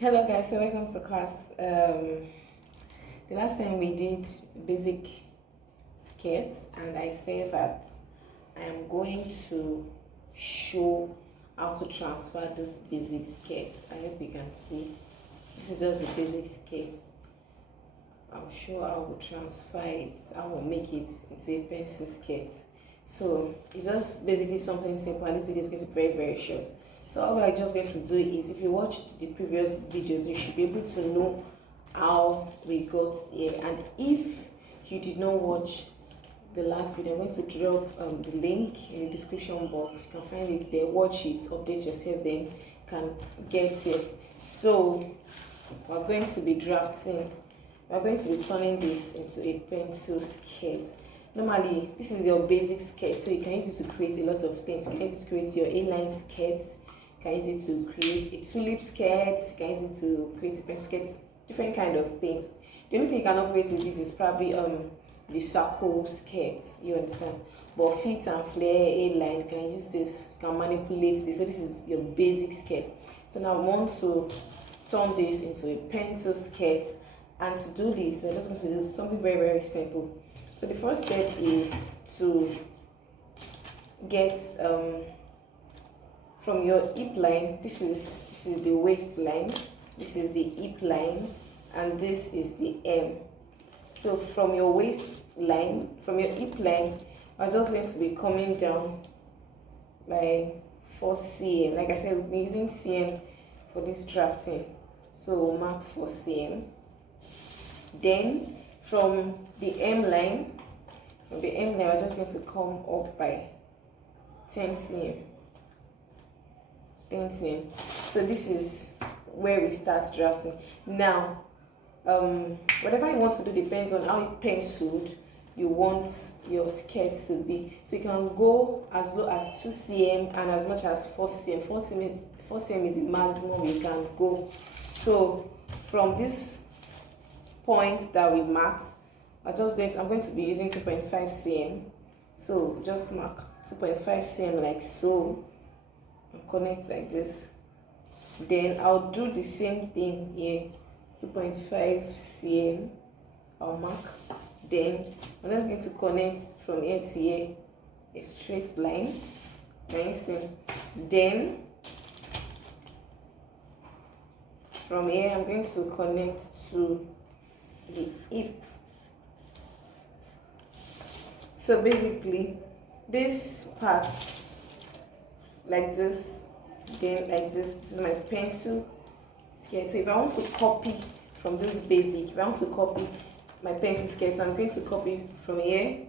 Hello guys, so welcome to class. The last time we did basic skirts and I said that I am going to show how to transfer this basic skirt. I hope you can see. This is just the basic skirt. I'll show how to transfer it, how to make it into a pencil skirt. So it's just basically something simple, and this video is going to be very short. So all we're just going to do is, if you watched the previous videos, you should be able to know how we got here. And if you did not watch the last video, I'm going to drop the link in the description box. You can find it there, watch it, update yourself, then you can get it. So we're going to be turning this into a pencil skirt. Normally, this is your basic skirt, so you can use it to create a lot of things. You can use it to create your A-line skirts. You can use it to create a tulip skirt. You can use it to create a pencil skirt. Different kind of things. The only thing you cannot create with this is probably the circle skirts. You understand? But fit and flare, A-line, you can use this. You can manipulate this. So this is your basic skirt. So now I want to turn this into a pencil skirt. And to do this, we're just going to do something very simple. So the first step is to get from your hip line. This is the waistline, this is the hip line, and this is the hem. So from your waistline, from your hip line, we're just going to be coming down by 4 cm. Like I said, we'll be using cm for this drafting, so we'll mark 4 cm. Then from the hem line, we're just going to come up by 10 cm. 10 cm. So this is where we start drafting. Now, whatever you want to do depends on how penciled you want your skirt to be. So you can go as low as 2 cm and as much as 4 cm. 4 cm is the maximum you can go. So from this point that we marked, I'm going to be using 2.5 cm. So just mark 2.5 cm like so and connect like this. Then I'll do the same thing here, 2.5 cm. I'll mark. Then I'm just going to connect from here to here, a straight line. Nice. Then from here I'm going to connect to the hip. So basically this part like this, then like this is my pencil skirt. So if I want to copy from this basic, if I want to copy my pencil skirt, I'm going to copy from here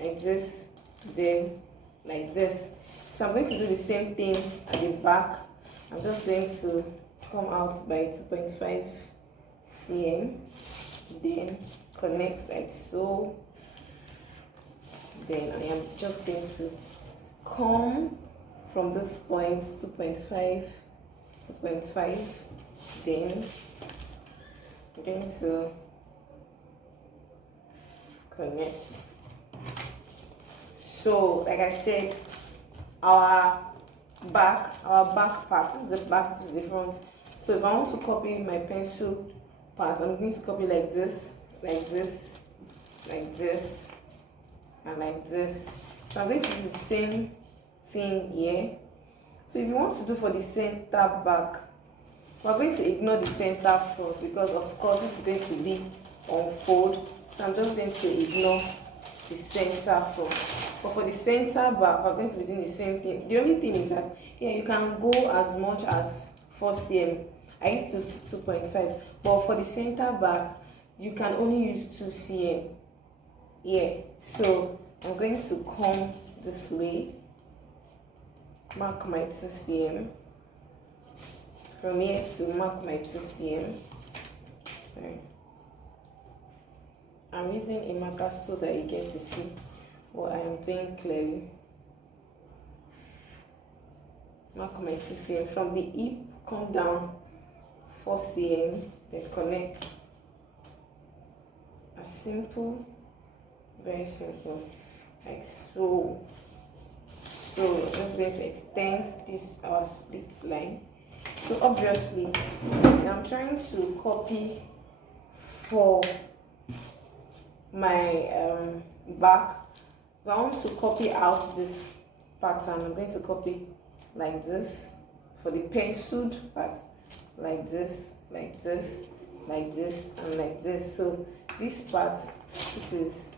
like this, then like this. So I'm going to do the same thing at the back. I'm just going to come out by 2.5 cm, then connect like so. Then I am just going to come from this point, 2.5, then I'm going to connect. So like I said, our back part, this is the back, this is the front. So if I want to copy my pencil part, I'm going to copy like this, like this, like this, and like this. So I'm going to do the same thing here. So if you want to do for the center back, we're going to ignore the center front because of course this is going to be unfold. So I'm just going to ignore the center front. But for the center back, we're going to be doing the same thing. The only thing is that you can go as much as 4 cm. I used to 2.5, but for the center back, you can only use 2 cm. So I'm going to come this way, mark my 2 cm. From here to mark my 2 cm. Sorry. I'm using a marker so that you get to see what I am doing clearly. Mark my 2 cm. From the hip, come down 4 cm, then connect. As simple, very simple, like so. So I'm just going to extend this our split line. So obviously I'm trying to copy for my back. If I want to copy out this pattern, I'm going to copy like this for the penciled part, like this, like this, like this, and like this. So this part, this is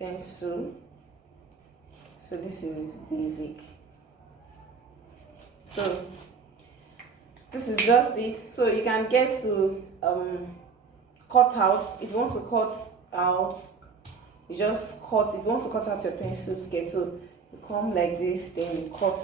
pencil, so this is basic. So this is just it. So you can get to cut out. If you want to cut out, you just cut. If you want to cut out your pencil skirt, so you come like this, then you cut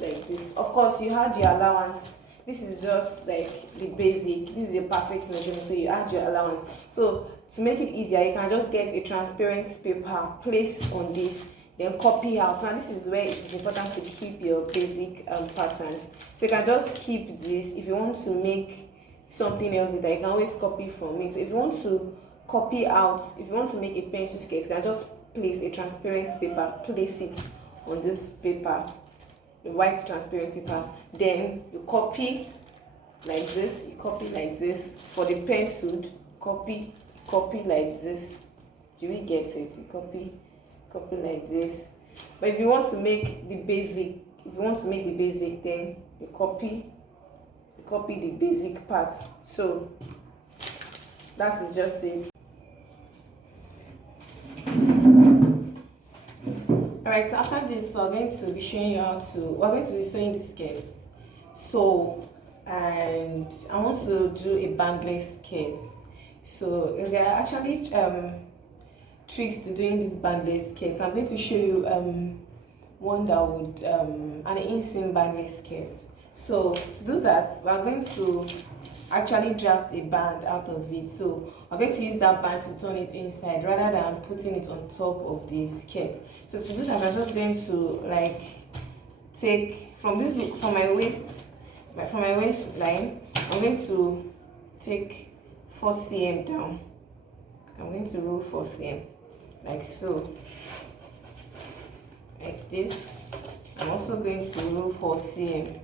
like this. Of course you had your allowance. This is just like the basic. This is a perfect measurement, so you add your allowance. So to make it easier, you can just get a transparent paper, place on this, then copy out. Now this is where it is important to keep your basic patterns. So you can just keep this. If you want to make something else later, you can always copy from it. So if you want to copy out, if you want to make a pencil skirt, you can just place a transparent paper, place it on this paper, the white transparent paper, then you copy like this, you copy like this. For the penciled, copy like this. Do we get it? You copy like this. But if you want to make the basic, then you copy the basic part. So that is just it. Alright, so after this, we're going to be showing you how to, we're going to be sewing the skirt. So, and I want to do a bandless skirt. So there are actually tricks to doing this bandless skirt. So I'm going to show you one that would an inseam bandless skirt. So to do that, we're going to actually draft a band out of it. So we're going to use that band to turn it inside rather than putting it on top of the skirt. So to do that, I'm just going to like take from my waistline, I'm going to take 4 cm down. I'm going to roll 4 cm like so, like this. I'm also going to roll 4 cm.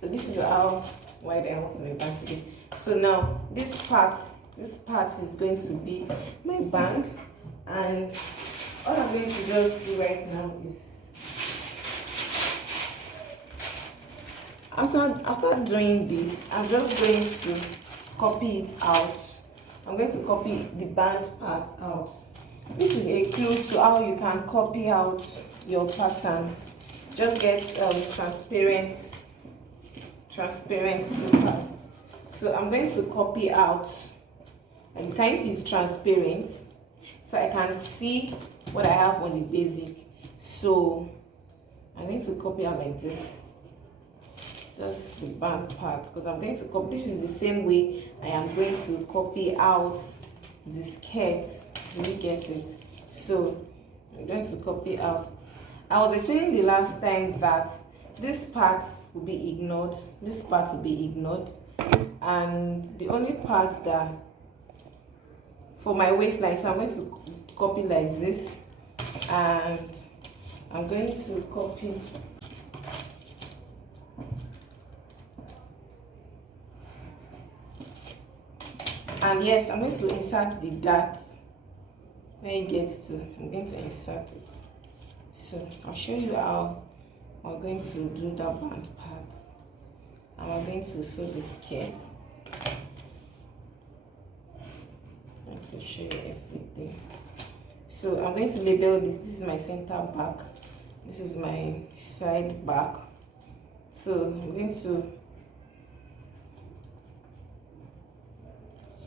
So this is how wide I want my band to be. So now this part is going to be my band, and all I'm going to just do right now is after doing this, I'm just going to copy it out. I'm going to copy the band part out. This is a clue to how you can copy out your patterns. Just get transparent papers. So I'm going to copy out, and you can see it's transparent, so I can see what I have on the basic. So I'm going to copy out like this, just the band part, because I'm going to copy. This is the same way I am going to copy out the skirt. Do you get it? So I'm going to copy out. I was explaining the last time that this part will be ignored, this part will be ignored, and the only part that for my waistline, so I'm going to copy like this, and I'm going to copy and yes, I'm going to insert the dart where it gets to. I'm going to insert it. So I'll show you how we're going to do that band part, and we're going to sew the skirt. I'm going to show you everything. So I'm going to label this. This is my center back. This is my side back. So I'm going to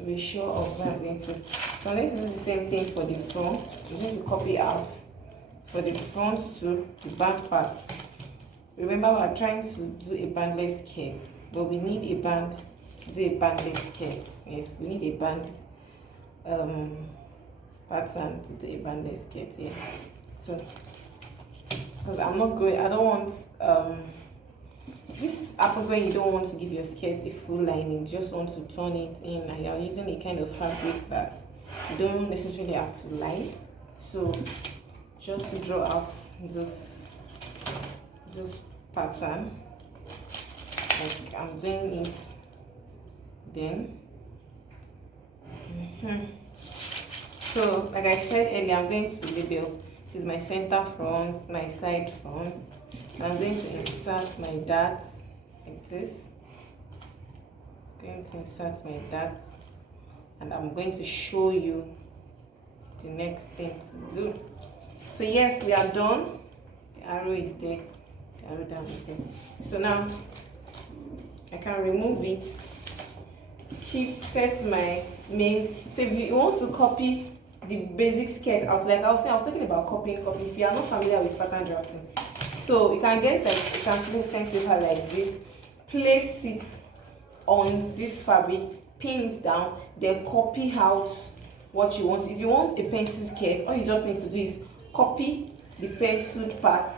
be sure of where I'm going to. So I'm going to do the same thing for the front. I'm going to copy out for the front to the back part. Remember, we're trying to do a bandless skirt, but we need a band to do a bandless skirt. Yes, we need a band pattern to do a bandless skirt. Yeah. So, because I don't want this happens when you don't want to give your skirt a full lining, you just want to turn it in, and you're using a kind of fabric that You don't necessarily have to lie. So just draw out this pattern like I'm doing it. Then so like I said earlier, I'm going to label. This is my center front, my side front. I'm going to insert my dart like this. I'm going to insert my dart, and I'm going to show you the next thing to do. So yes, we are done. The arrow is there. The arrow down is there. So now I can remove it. Set my main. So if you want to copy the basic skirt out, like I was talking about copying. If you are not familiar with pattern drafting, so you can get like a translucent paper like this, place it on this fabric, pin it down, then copy out what you want. If you want a pencil skirt, all you just need to do is copy the penciled part.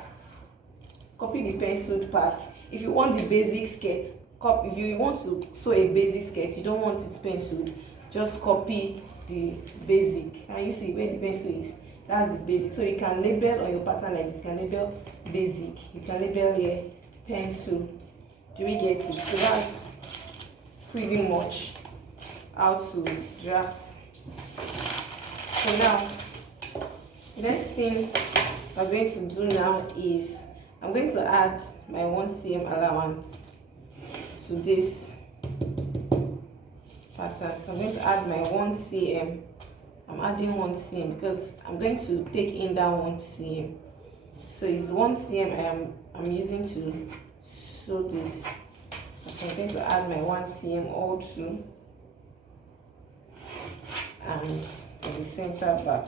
Copy the penciled part. If you want the basic skirt, if you want to sew a basic skirt, you don't want it penciled, just copy the basic. And you see where the pencil is, that's the basic. So you can label on your pattern like this. You can label basic, you can label here pencil. Do we get it? So that's pretty much how to draft. So now the next thing I'm going to do now is I'm going to add my 1 cm allowance to this pattern. So I'm going to add my 1 cm. I'm adding 1 cm because I'm going to take in that 1 cm. So it's 1 cm I'm using to sew this. So I'm going to add my 1 cm all through and for the center back.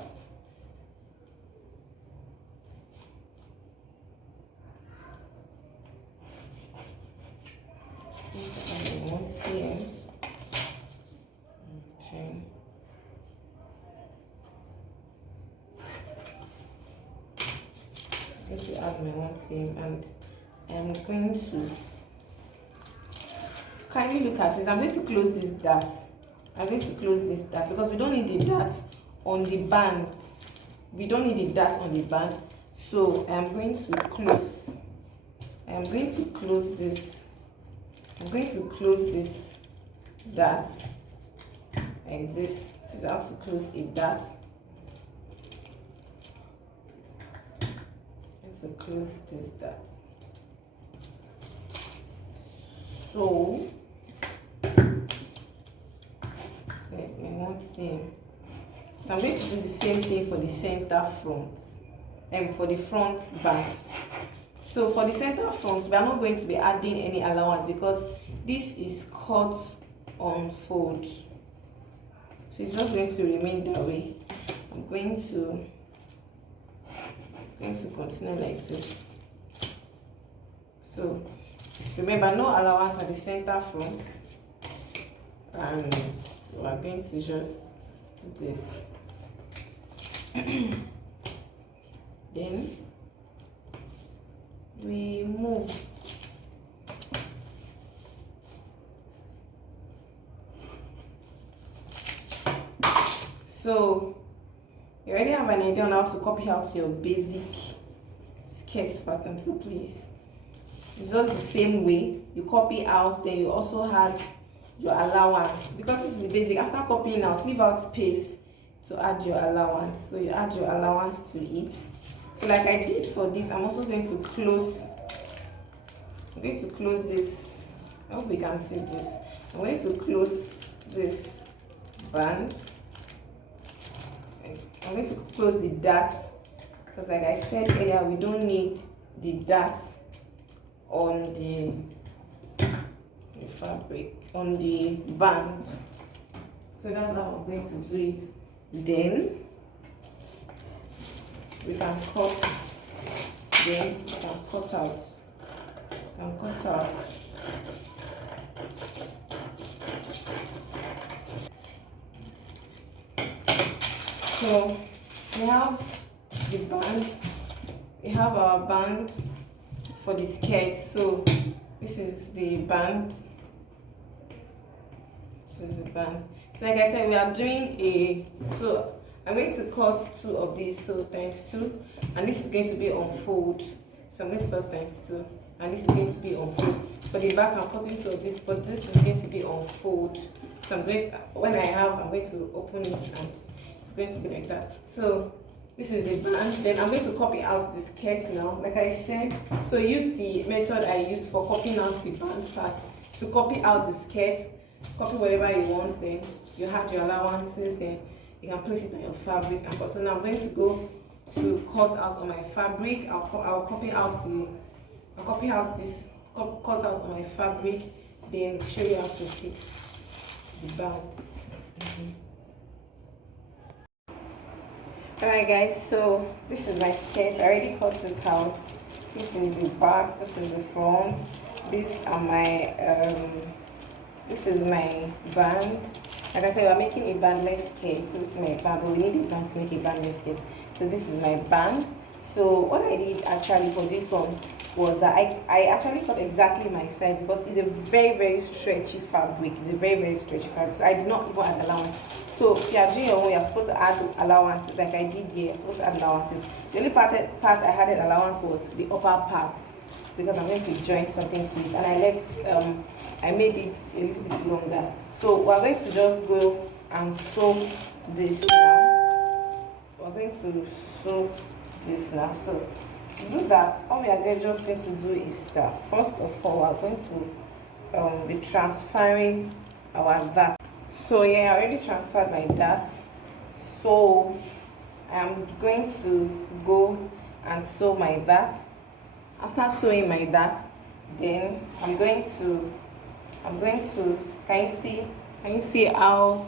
To add my 1 cm, and I'm going to kindly look at this. I'm going to close this dart. I'm going to close this dart because we don't need the dart on the band. We don't need the dart on the band. So I'm going to close. I'm going to close this. I'm going to close this dart like this. This is how to close a dart. To close this dart. So set my 1 cm. So I'm going to do the same thing for the center front and for the front band. So for the center front, we are not going to be adding any allowance because this is cut on fold. So it's just going to remain that way. I'm going to continue like this. So remember, no allowance at the center front, and we are going to just do this. Then we move. So you already have an idea on how to copy out your basic skirt pattern. So please, it's just the same way you copy out, then you also add your allowance because this is the basic. After copying out, leave out space to add your allowance. So you add your allowance to it. So like I did for this, I'm also going to close. I'm going to close this. I hope we can see this. I'm going to close this band. I'm going to close the dart because like I said earlier, we don't need the dart on the fabric, on the band. So that's how I'm going to do it. Then we can cut. Then we can cut out. So we have the band. We have our band for the skirt. So this is the band. This is the band. So like I said, we are doing so I'm going to cut 2 of these, so times 2, and this is going to be on fold. So I'm going to cut times 2, and this is going to be on fold. For the back, I'm cutting 2 of this, but this is going to be on fold. So I'm going to, when I'm going to open it, and it's going to be like that. So this is the band. Then I'm going to copy out the skirt now, like I said. So use the method I used for copying out the band part to copy out the skirt. Copy wherever you want. Then you have your allowances. Then you can place it on your fabric. And so now I'm going to go to cut out on my fabric. I'll copy out this. Cut out on my fabric. Then show you how to fix the band. Alright guys, so this is my skirt. I already cut it out. This is the back, this is the front. This is my band. Like I said, we're making a bandless skirt. So this is my band, but we need a band to make a bandless skirt. So this is my band. So what I did actually for this one was that I actually cut exactly my size, because it's a very, very stretchy fabric. It's a very, very stretchy fabric. So I did not even add allowance. So if you are doing your own, you're supposed to add allowances like I did here. You're supposed to add allowances. The only part I added allowance was the upper part, because I'm going to join something to it, and I made it a little bit longer. So we're going to just go and sew this now. We're going to sew this now. So to do that, all we are just going to do is that first of all, we're going to be transferring our that. So yeah, I already transferred my dart. So I'm going to go and sew my dart. After sewing my dart, then I'm going to can you see how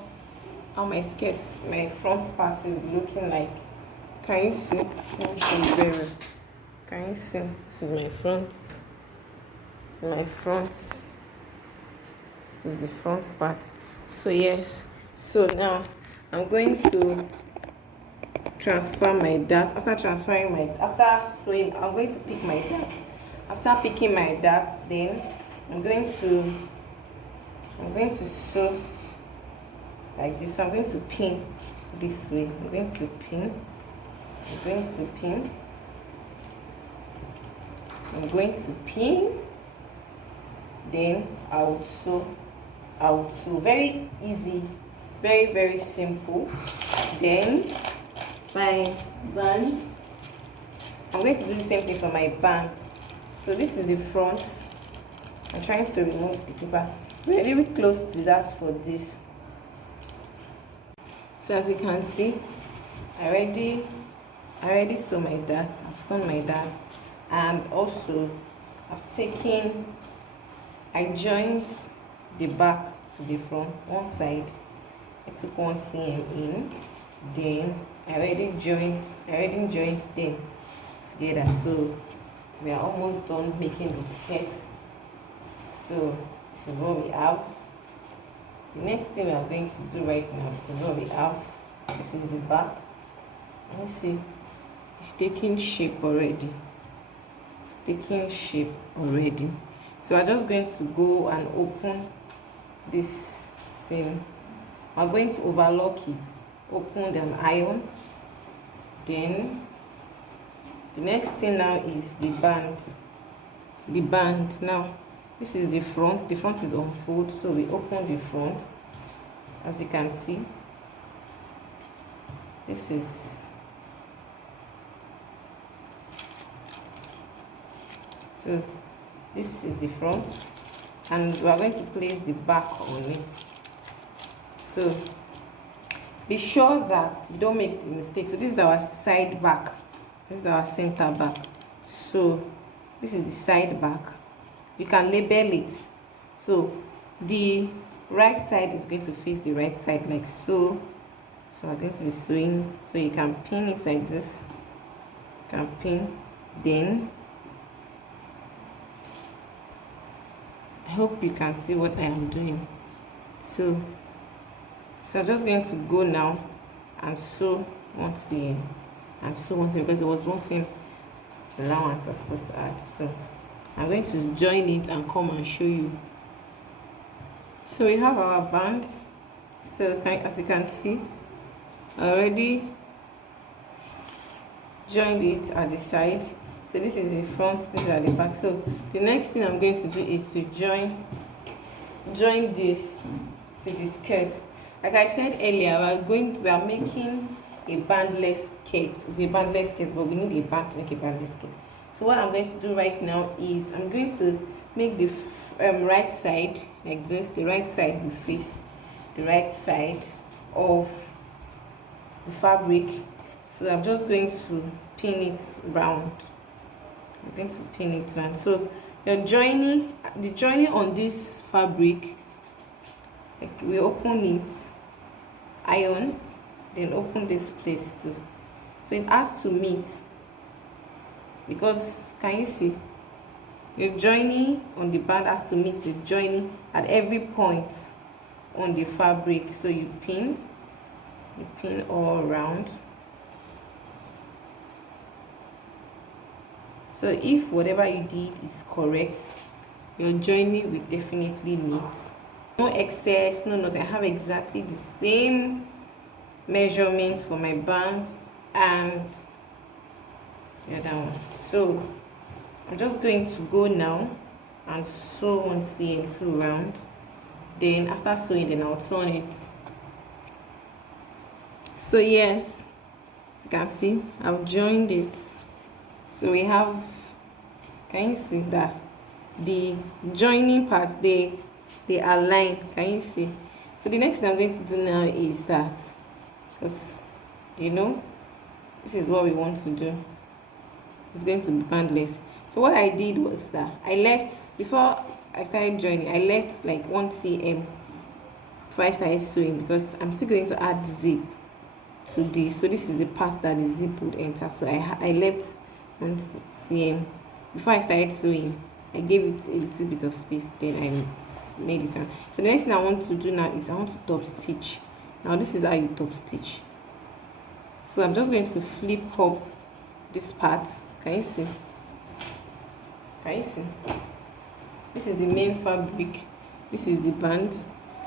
my skirt, my front part is looking like? Can you see? Let me show you better. Can you see? This is my front. This is the front part. So yes, so now I'm going to transfer my dart. After sewing, I'm going to pick my dart. After picking my dart, then I'm going to sew like this. So I'm going to pin this way. I'm going to pin. Then I'll sew. Very easy, very, very simple. Then my band, I'm going to do the same thing for my band. So this is the front. I'm trying to remove the paper. Very close to that for this. So as you can see, I already sew my dart. I've sewn my dart, and also I joined the back to the front, one side. I took 1 cm in, then I already joined them together. So we are almost done making the skirts. So this is what we have. The next thing we are going to do right now, this is what we have. This is the back. Let me see. It's taking shape already. So we're just going to go and open this thing. We're going to overlock it, open and iron. Then the next thing now is the band. Now this is the front. The front is on fold, so we open the front. As you can see, this is the front, and we are going to place the back on it. So be sure that you don't make the mistake. So this is our side back, this is our center back. So this is the side back. You can label it. So the right side is going to face the right side, like so. So we're going to be sewing. So you can pin it like this. You can pin. Then I hope you can see what I am doing. So I'm just going to go now and sew 1 cm and sew 1 cm, because it was 1 cm allowance I was supposed to add. So I'm going to join it and come and show you. So we have our band. So as you can see, I already joined it at the side. So this is the front, this is at the back. So the next thing I'm going to do is to join this to the skirt. Like I said earlier, we are making a bandless skirt. It's a bandless skirt, but we need a band to make a bandless skirt. So what I'm going to do right now is I'm going to make the right side like this. The right side will face the right side of the fabric. So I'm just going to pin it round. I'm going to pin it round. So the joining on this fabric, like we open it, iron, then open this place too. So it has to meet, because can you see your joining on the band has to meet the joining at every point on the fabric. So you pin all around. So if whatever you did is correct, your joining will definitely meet. No excess, no nothing. I have exactly the same measurements for my band and the other one. So I'm just going to go now and sew 1 cm 2 round. Then after sewing, then I'll turn it. So yes, as you can see, I've joined it. So we have, can you see that the joining parts, they align? Can you see? So the next thing I'm going to do now is that, because this is what we want to do. It's going to be bandless. So what I did was that I left, before I started joining, I left like 1 cm before I started sewing, because I'm still going to add zip to this. So this is the part that the zip would enter. So I left 1 cm before I started sewing. I gave it a little bit of space, then I made it on. So the next thing I want to do now is I want to top stitch. Now this is how you top stitch. So I'm just going to flip up this part. Can you see? Can you see? This is the main fabric. This is the band.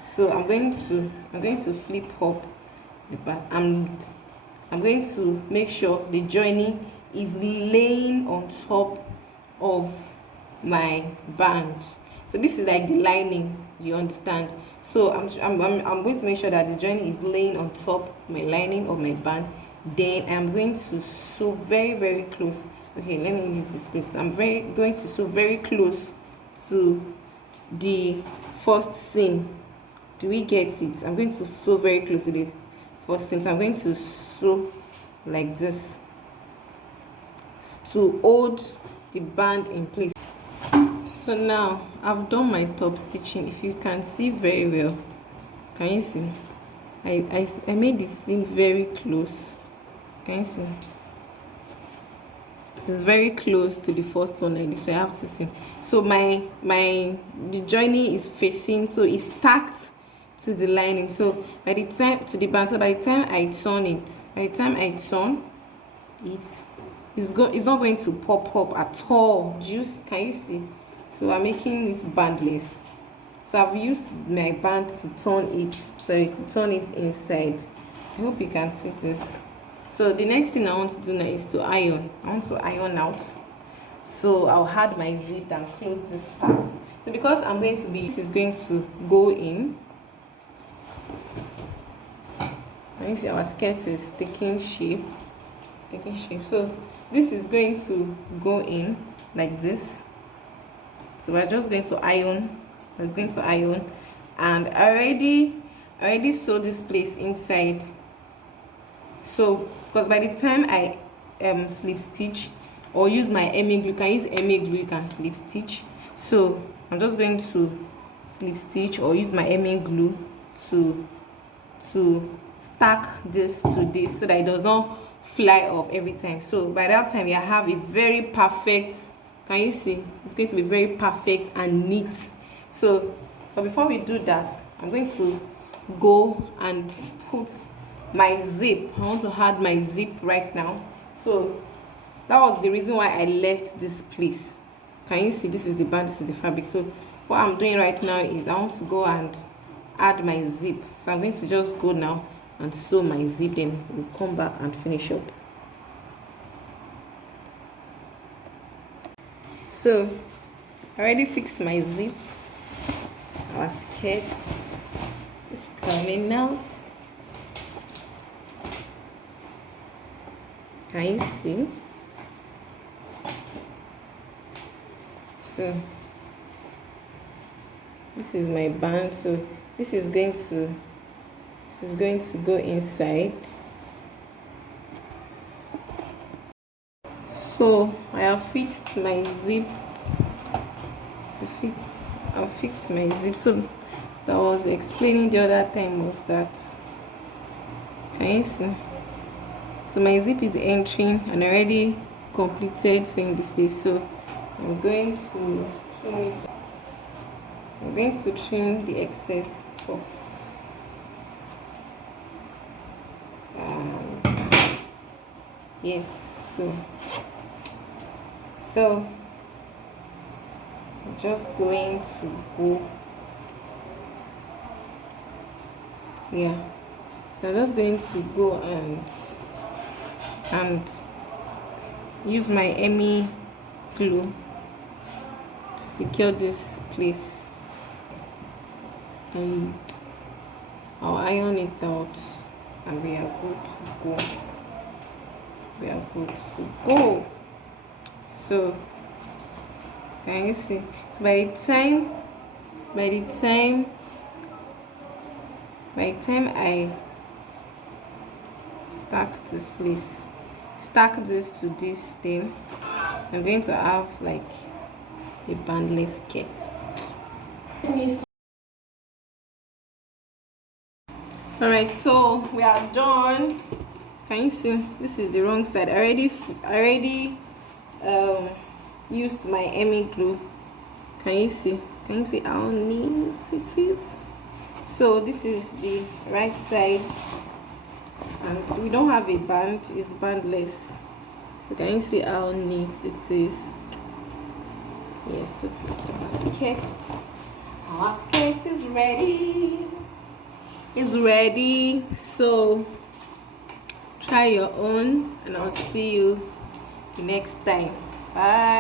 So I'm going to flip up the band. I'm going to make sure the joining is laying on top of my band. So this is like the lining, you understand? So I'm going to make sure that the joining is laying on top of my lining of my band. Then I'm going to sew very, very close. Okay, let me use this place. I'm going to sew very close to the first seam. Do we get it? I'm going to sew very close to the first seam. So I'm going to sew like this to hold the band in place. So now I've done my top stitching. If you can see very well, can you see? I made the seam very close. Can you see? It is very close to the first one like this, so I have to see. So the joining is facing, so it's stacked to the lining. So by the time I turn it, it's not going to pop up at all. Can you see? So I'm making it bandless. So I've used my band to turn it inside. I hope you can see this. So the next thing I want to do now is to iron. I want to iron out. So I'll add my zip and close this part. So because this is going to go in. And you see our skirt is taking shape. It's taking shape. So this is going to go in like this. So we're just going to iron. We're going to iron. And I already sewed this place inside. So because by the time I slip stitch or use my hemming glue, you can use hemming glue, you can slip stitch. So I'm just going to slip stitch or use my hemming glue to stack this to this so that it does not fly off every time. So by that time you have a very perfect, can you see? It's going to be very perfect and neat. So but before we do that, I'm going to go and put my zip. I want to add my zip right now. So that was the reason why I left this place. Can you see? This is the band, this is the fabric. So what I'm doing right now is I want to go and add my zip. So I'm going to just go now and sew my zip, then we'll come back and finish up. So I already fixed my zip. Our skirt is coming out. Can you see? So this is my band. So this is going to go inside. So I have fixed my zip. I've fixed my zip. So that was explaining the other time was that, can you see? So my zip is entering and already completed seeing this space. So I'm going to trim the excess off. Yes, so I'm just going to go. Yeah, so I'm just going to go and use my Emmy glue to secure this place, and I'll iron it out, and we are good to go. So can you see? So by the time I stack this to this thing, I'm going to have like a bandless skirt. All right, so we are done. Can you see? This is the wrong side. I already used my Emmy glue. Can you see how neat it is? So this is the right side, and we don't have a band, it's bandless. So can you see how neat it is? Yes, so our skirt is ready. It's ready. So try your own, and I'll see you the next time. Bye.